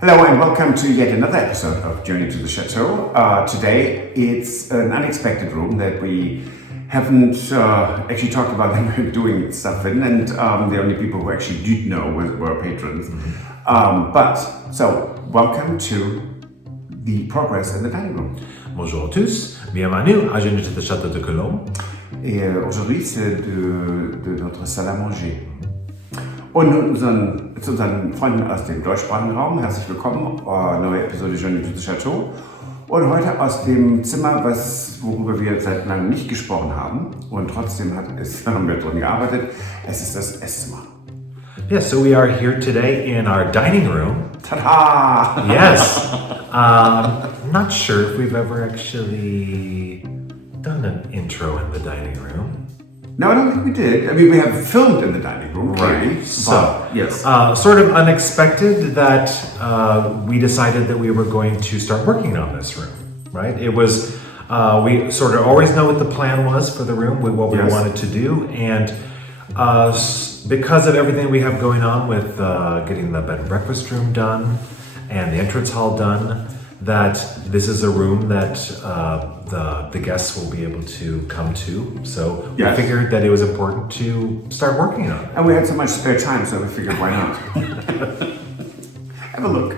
Hello and welcome to yet another episode of Journey to the Chateau. Today it's an unexpected room that we haven't actually talked about that we're doing stuff in, and the only people who actually did know were patrons. So welcome to the progress in the dining room. Bonjour à tous, bienvenue à Journey to the Château de Colombe. Et aujourd'hui c'est de notre salle à manger. Und zu unseren Freunden aus dem deutschsprachigen Raum, herzlich willkommen, neue Episode Journey to the Chateau. Und heute aus dem Zimmer, worüber wir seit langem nicht gesprochen haben. Und trotzdem haben wir drin gearbeitet. Es ist das Esszimmer. Yes, so we are here today in our dining room. Ta-da! Yes! Not sure if we've ever actually done an intro in the dining room. No, I don't think we did. I mean, we have filmed in the dining room, right? So, yes. Sort of unexpected that we decided that we were going to start working on this room, right? It was, we sort of always know what the plan was for the room, what we wanted to do, and because of everything we have going on with getting the bed and breakfast room done and the entrance hall done, that this is a room that the guests will be able to come to. So we figured that it was important to start working on it. And we had so much spare time, so we figured why not? Have a look.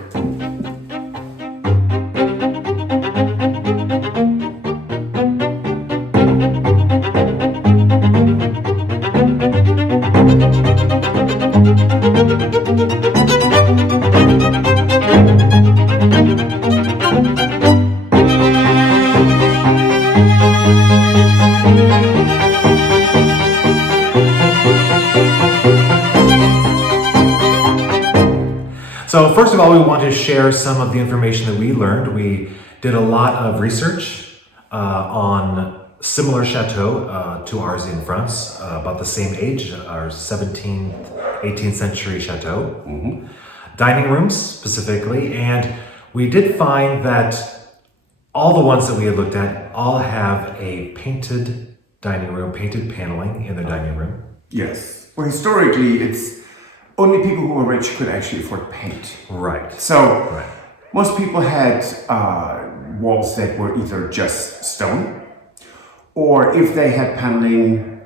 So first of all, we want to share some of the information that we learned. We did a lot of research on similar chateaux to ours in France, about the same age, our 17th, 18th century chateau. Dining rooms specifically, and we did find that all the ones that we had looked at all have a painted dining room, painted paneling in their dining room. Yes. Well, historically, it's only people who were rich could actually afford paint. Right. So most people had walls that were either just stone, or if they had paneling,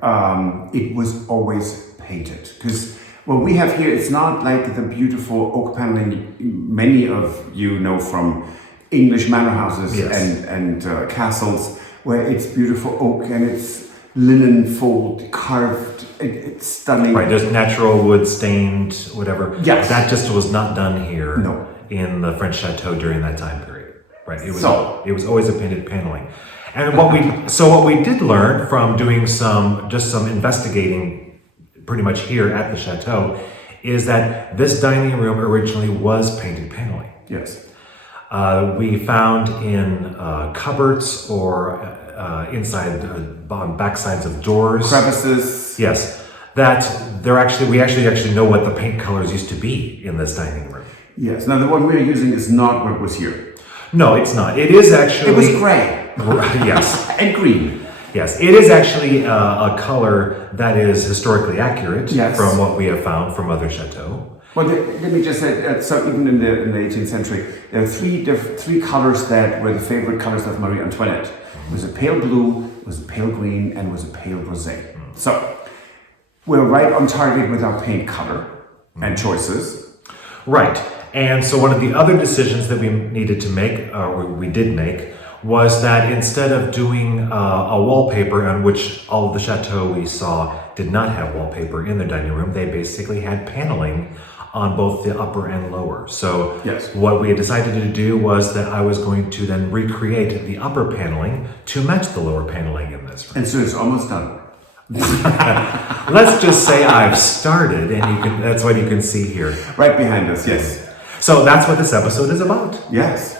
it was always painted. Because what we have here, it's not like the beautiful oak paneling many of you know from English manor houses and castles, where it's beautiful oak and it's linen fold, carved, it's stunning. Right, there's natural wood stained, whatever. Yes. That just was not done here No. in the French chateau during that time period. Right. It was always a painted paneling. And what we did learn from doing some investigating pretty much here at the chateau is that this dining room originally was painted paneling. Yes. We found in cupboards or inside on backsides of doors, Crevices. yes, that we actually know what the paint colors used to be in this dining room. Yes. Now the one we're using is not what was here. No, it's not. It is actually. It was gray. Yes. And green. Yes, it is actually a color that is historically accurate from what we have found from other chateaux. Well, let me just say, so even in the 18th century, there are three colors that were the favorite colors of Marie Antoinette. It was a pale blue, it was a pale green, and it was a pale rosé. So we're right on target with our paint color and choices. Right, and so one of the other decisions that we needed to make, or we did make, was that instead of doing a wallpaper on which all of the chateaux we saw did not have wallpaper in their dining room, they basically had paneling on both the upper and lower. So what we had decided to do was that I was going to then recreate the upper paneling to match the lower paneling in this room. And so it's almost done. Let's just say I've started, and that's what you can see here. Right behind us, yes. So that's what this episode is about. Yes.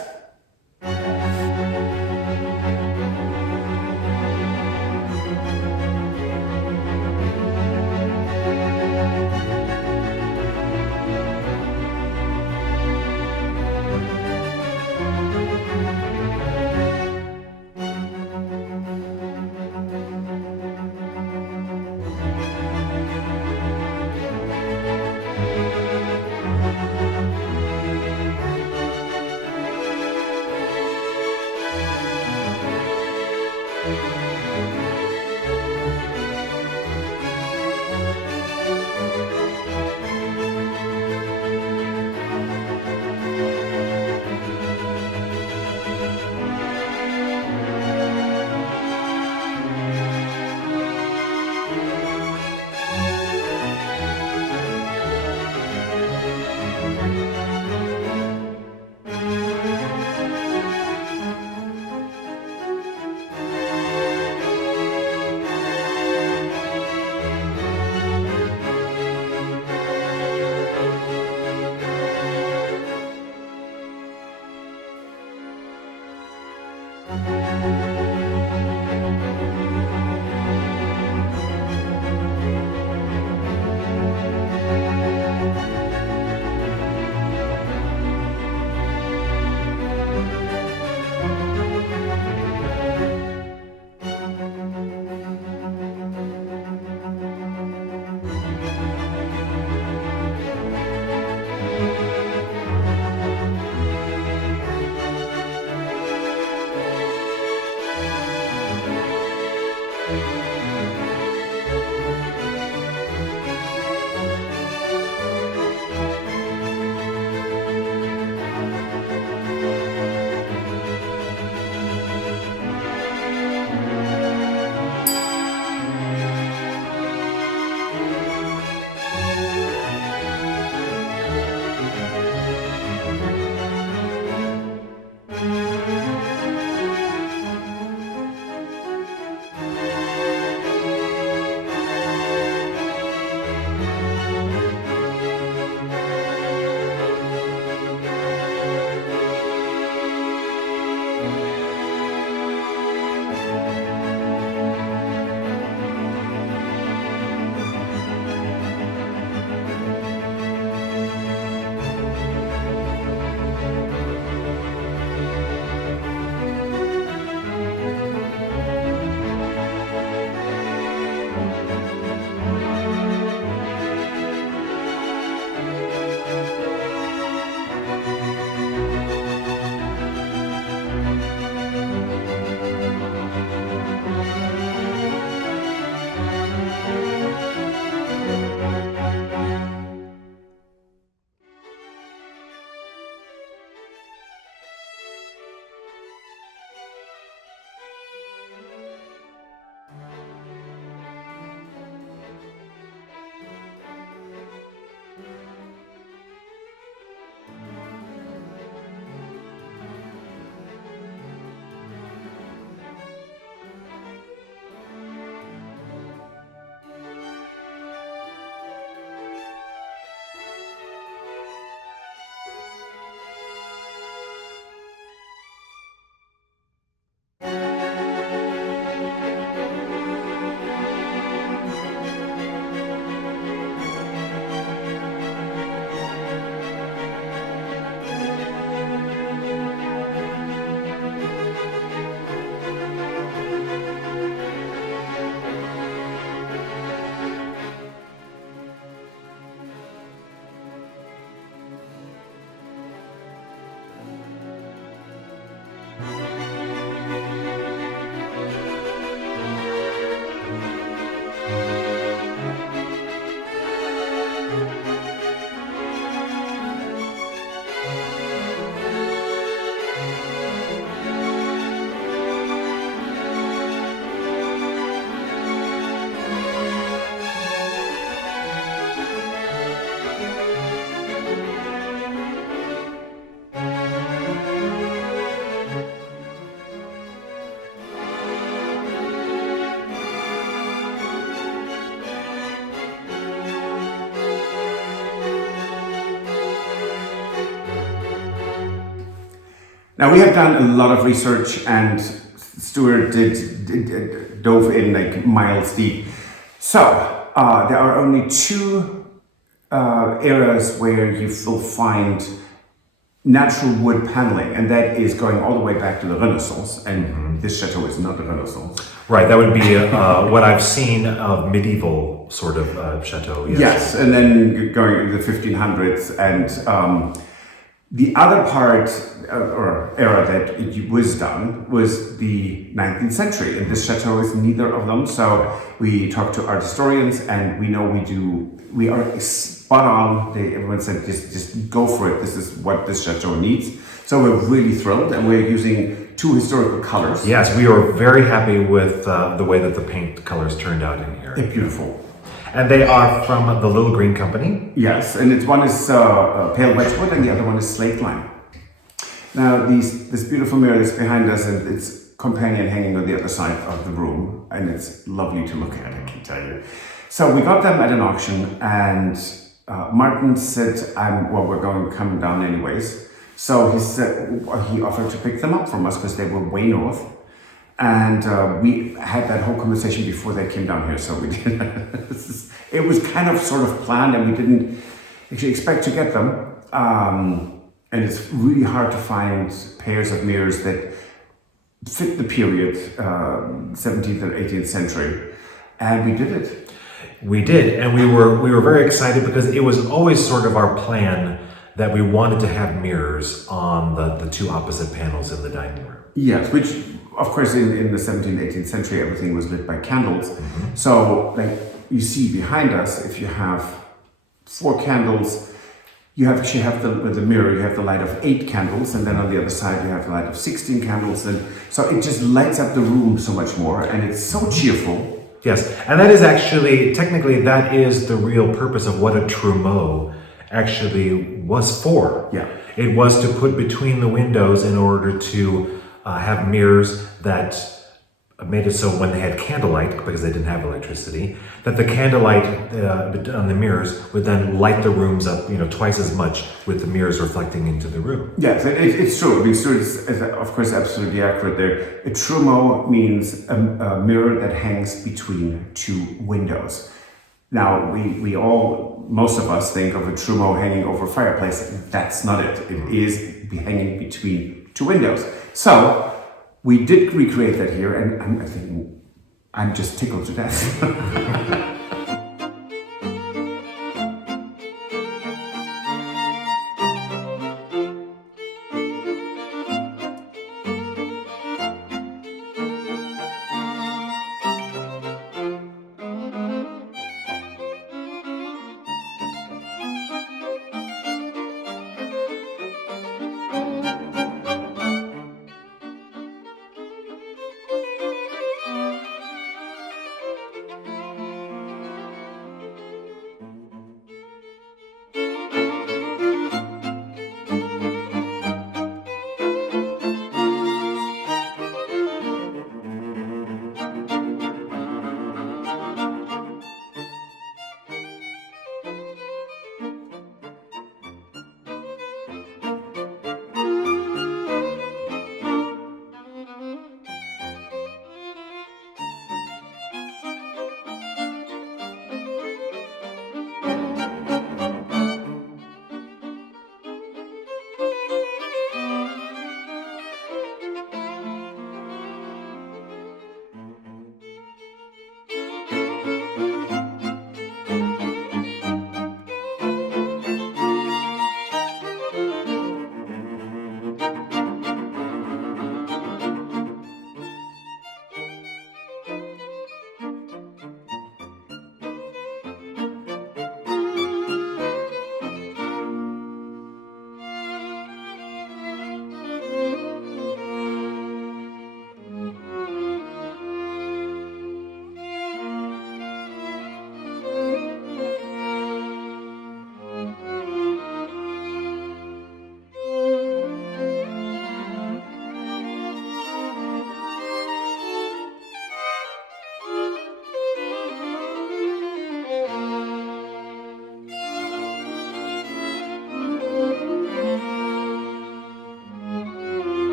Now we have done a lot of research, and Stuart dove in like miles deep. So there are only two areas where you will find natural wood paneling, and that is going all the way back to the Renaissance. And this chateau is not the Renaissance. Right, that would be what I've seen of medieval sort of chateau. Yes, and then going into the 1500s, and the other part or era that it was done was the 19th century, and this chateau is neither of them. So we talked to art historians, and we know we are spot on. Everyone said just go for it. This is what this chateau needs. So we're really thrilled, and we're using two historical colors. Yes, we are very happy with the way that the paint colors turned out in here. They're beautiful. And they are from the Little Green Company. Yes, and one is pale wedgewood, and the other one is slate lime. Now, this beautiful mirror that's behind us, and its companion hanging on the other side of the room, and it's lovely to look at, I can tell you. So we got them at an auction, and Martin said, we're going to come down anyways. So he offered to pick them up from us because they were way north. And we had that whole conversation before they came down here. So we did. It was kind of sort of planned, and we didn't actually expect to get them. And it's really hard to find pairs of mirrors that fit the period, 17th and 18th century. And we did it. We did, and we were very excited because it was always sort of our plan that we wanted to have mirrors on the two opposite panels in the dining room. Yes, which of course in the 17th, 18th century everything was lit by candles. So like you see behind us, if you have 4 candles, you actually have the mirror, you have the light of 8 candles, and then on the other side you have the light of 16 candles, and so it just lights up the room so much more, and it's so cheerful. Yes, and that is actually, technically, that is the real purpose of what a trumeau actually was for. Yeah. It was to put between the windows in order to have mirrors that made it so when they had candlelight, because they didn't have electricity, that the candlelight on the mirrors would then light the rooms up, twice as much with the mirrors reflecting into the room. Yes, it's true. I mean, Stuart is of course absolutely accurate there. A trumeau means a mirror that hangs between 2 windows. Now, most of us think of a trumeau hanging over a fireplace. That's not it. It is hanging between 2 windows. So we did recreate that here, and I think I'm just tickled to death.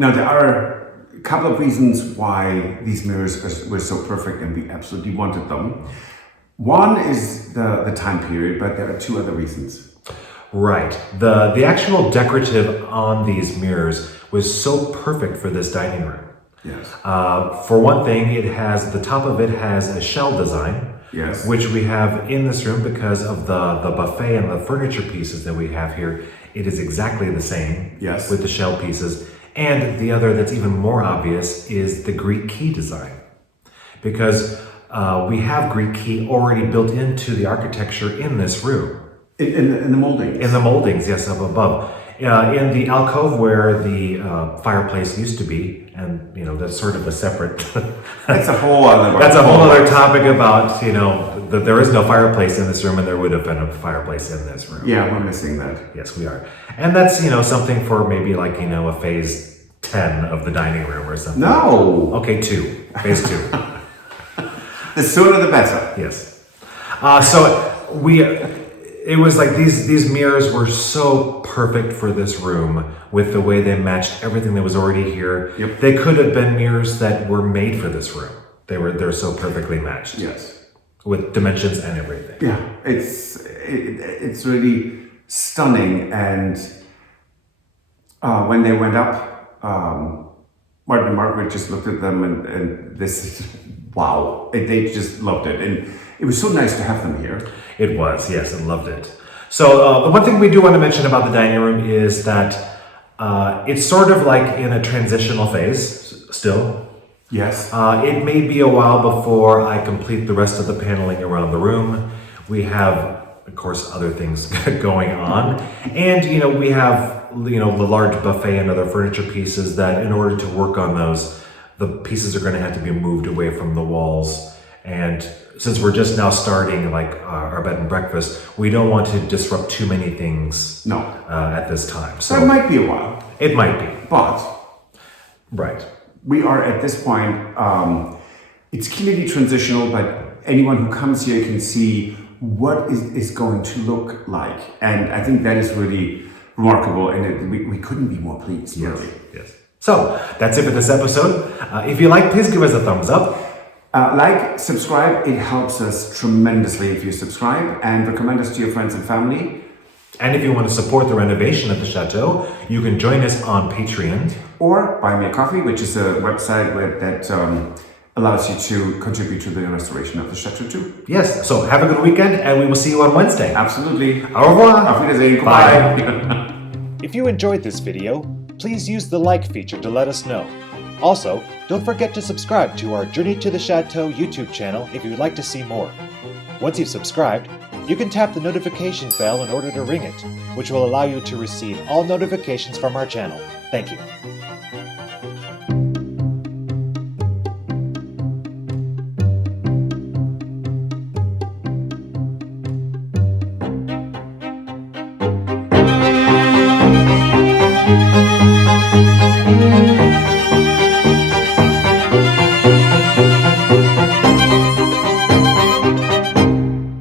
Now, there are a couple of reasons why these mirrors were so perfect and we absolutely wanted them. One is the time period, but there are two other reasons. Right. The actual decorative on these mirrors was so perfect for this dining room. Yes. For one thing, the top of it has a shell design. Yes. Which we have in this room because of the buffet and the furniture pieces that we have here. It is exactly the same. Yes. With the shell pieces. And the other that's even more obvious is the Greek key design. Because we have Greek key already built into the architecture in this room. In the moldings? In the moldings, yes, up above. In the alcove where the fireplace used to be, and that's sort of a separate. That's a whole other. That's a whole other topic about that there is no fireplace in this room, and there would have been a fireplace in this room. Yeah, we're missing that. Yes, we are, and that's something for maybe like a phase 10 of the dining room or something. No. Okay, phase 2. The sooner the better. Yes. It was like these mirrors were so perfect for this room with the way they matched everything that was already here. Yep. They could have been mirrors that were made for this room. They're so perfectly matched. Yes. With dimensions and everything. Yeah, it's really stunning. And when they went up, Martin and Margaret just looked at them and this, wow, they just loved it. And it was so nice to have them here. It was, yes, I loved it. So the one thing we do want to mention about the dining room is that it's sort of like in a transitional phase still. Yes. It may be a while before I complete the rest of the paneling around the room. We have, of course, other things going on. And, we have, the large buffet and other furniture pieces that in order to work on those, the pieces are going to have to be moved away from the walls. And since we're just now starting our bed and breakfast, we don't want to disrupt too many things at this time. So it might be a while. It might be. But right. We are at this point, it's clearly transitional, but anyone who comes here can see what is going to look like. And I think that is really remarkable, and we couldn't be more pleased, really. Yes. So that's it for this episode. If you like, please give us a thumbs up. Subscribe, it helps us tremendously if you subscribe, and recommend us to your friends and family. And if you want to support the renovation of the Chateau, you can join us on Patreon. Or Buy Me a Coffee, which is a website that allows you to contribute to the restoration of the Chateau too. Yes, so have a good weekend, and we will see you on Wednesday. Absolutely. Au revoir. Auf Wiedersehen. Bye. If you enjoyed this video, please use the like feature to let us know. Also, don't forget to subscribe to our Journey to the Chateau YouTube channel if you would like to see more. Once you've subscribed, you can tap the notification bell in order to ring it, which will allow you to receive all notifications from our channel. Thank you.